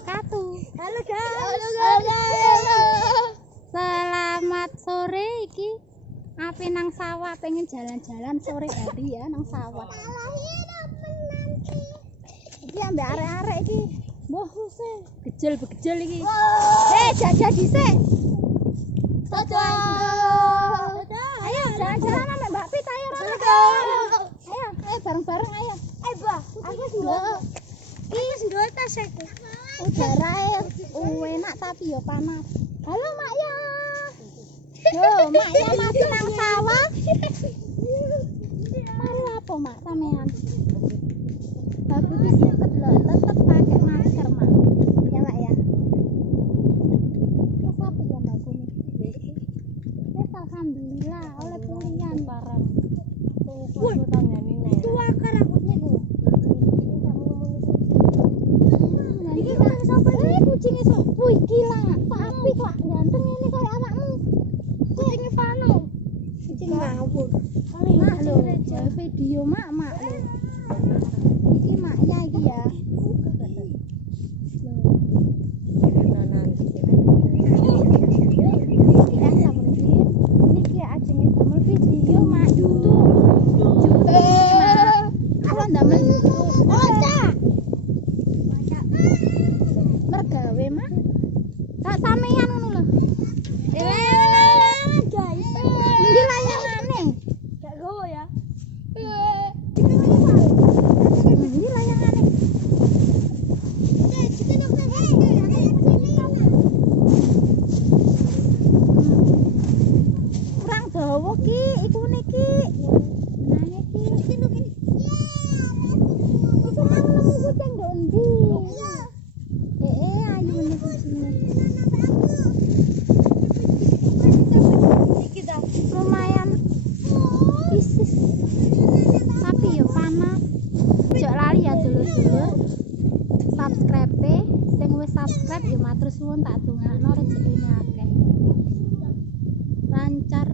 wabarakatuh. Halo guys. Selamat sore iki. Api nang sawah pengen jalan-jalan sore hari ya nang sawah. Iki ambek arek-arek iki. Mbah se, gejel-begejel iki. Jajah dhisik. Ayo jalan-jalan ambek Mbak Pit ayo. Ayo bareng-bareng ayo. Mbak, aku dulu. Iki dulu tas aku. Udara enak tapi ya panas. Halo Mak ya. Yo, Mak ya masih nang sawah. Mari apa Mak sampean? Bagus disiket lho, tetep pakai masker Mak. Ya Mak ya. Wes apa ya Mbak Kuni? Wes alhamdulillah oleh pulian barang. Tua karangutnya ku. Iki sapa iki kucing iso. Wih gila, Pak Api kok ganteng ini kayak anakmu. Kucing Vano. Kucing ngawur. Mak lho, video mak lho. Iki maknya iki ya. Niki ajenge damel video mak YouTube. Kalau damel YouTube. Mergawe mak. Tak sampean ngono lho. Guys. Ndi layangane? Gak gowo ya. Ndi layangane? Kurang dawa ki, iku niki. Nah iki. Iku mau nemu kucing ndok ndi? Ayo nih kucingnya. Iki dah. Lumayan isis. Tapi ya panas. Jok lali ya dulur-dulur. Subscribe sing wis subscribe ya matur suwun tak dongakno rezekine akeh. Lancar.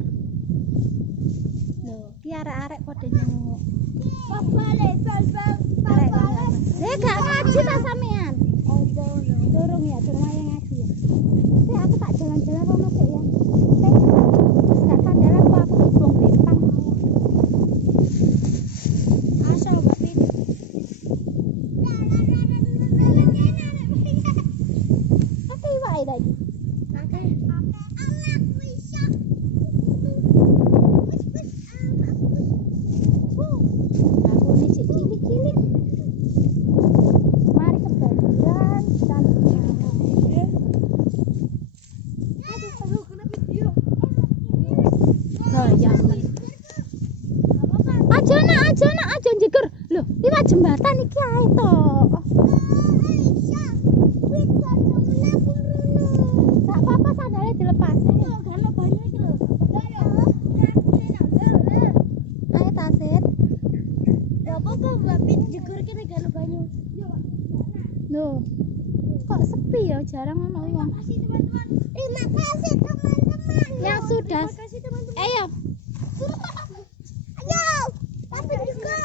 Lho, ki arek-arek padha nyenguk. Balik, bal. Arek gak ngaji ta sampean? Dorong ya, dorong aja ngaji ya. Aku tak jalan-jalan rono sik ya. Gak sandalan kok aku dibong bentang. Asal babi. Apa wae tadi? Aku ini cik cilik-cilik. Mari ke bangunan dan gayamen. Aja njeger. Lho, liwat jembatan iki ae to. Gak apa-apa sandalnya dilepas. Ayo tasit. Loh, kok sepi ya? Jarang ono wong. Terima kasih teman-teman. Yang sudah. Ayo. Ayo, tapi juga.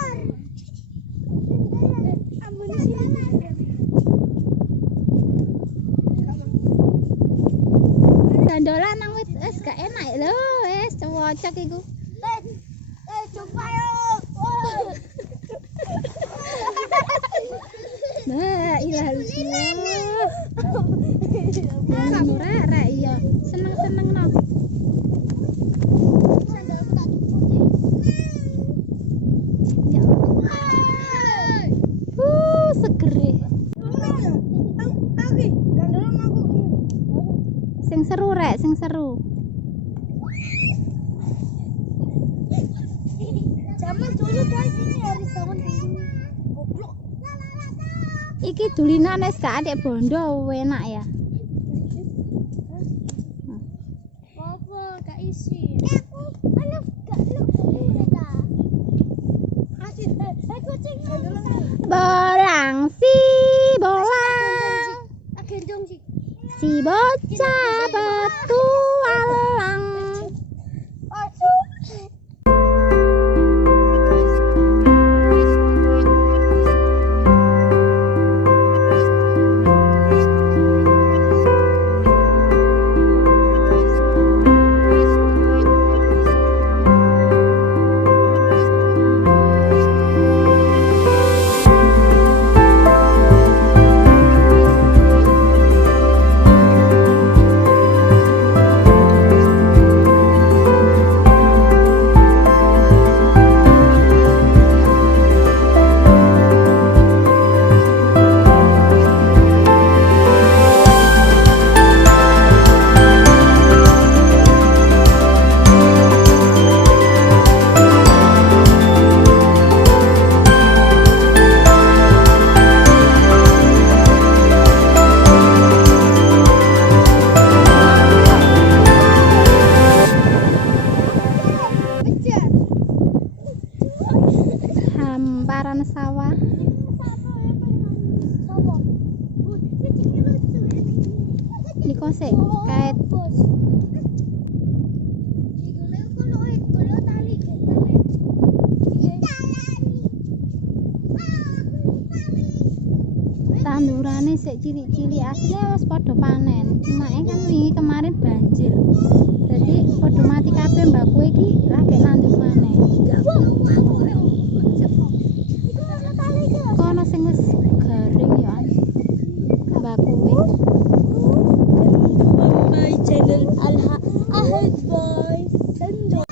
Dandolan nang wis gak enak lho, wis cocok iku. Coba yuk. Nah, ilah illallah. Kamu rek iya, seneng-seneng no. Ya. Segere. Sing seru rek, sing seru. Zaman dulu guys ini hari zaman dulu. Goblok. Iki dulinan wis gak adek bondo enak ya. Apa gak isi? Kucing. Bolang Gendong sih. si bocah petualang. Niko sik kait Bos. Digolek kalau golek tali tali. tandurane sik cilik-cilik asline wis padha panen. Cuma kan wingi kemarin banjir. Jadi padha mati kabeh mbak kowe iki lagi nandur maneh. Kono sing wis garing ya. Mbak kowe. My channel Alha Ahad Boys Sendo.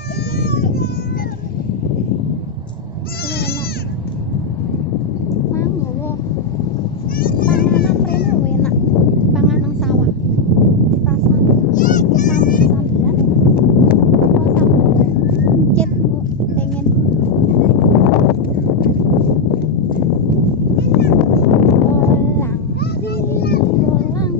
Mangowo. Panganan mrene yo enak. Panganan sawah. Rasane sambel-sambelan. Oh sambel encit pengen. Bolang. Bolang.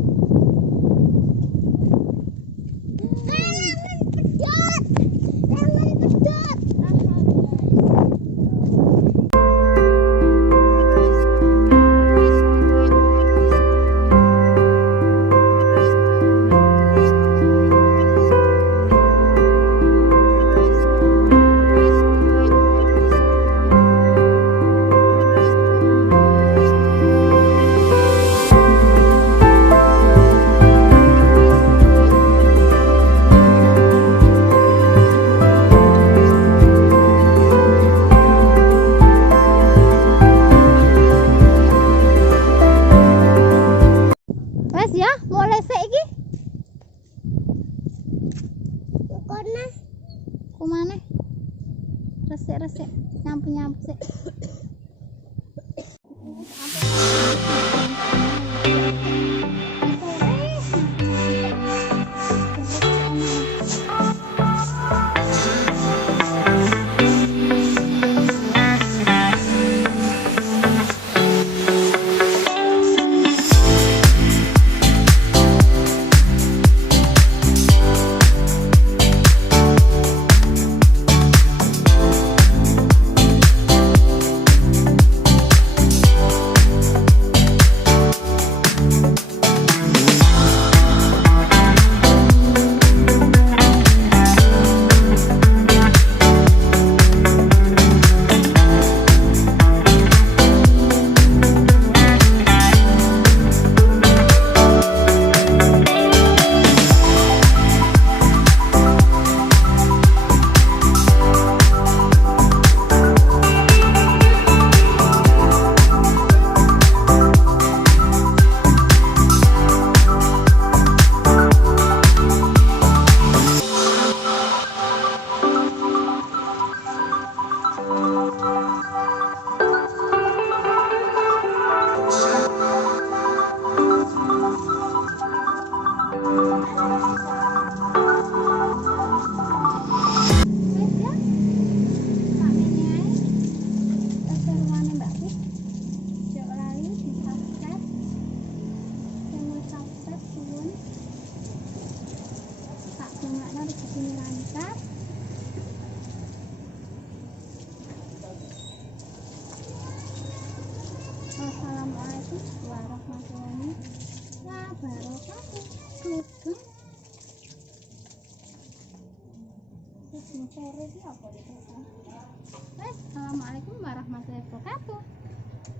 Wes ya, mulai sik iki. Karena Kumane? Resik-resik, nyampu-nyampu sik. Assalamualaikum warahmatullahi wabarakatuh. Assalamualaikum warahmatullahi wabarakatuh.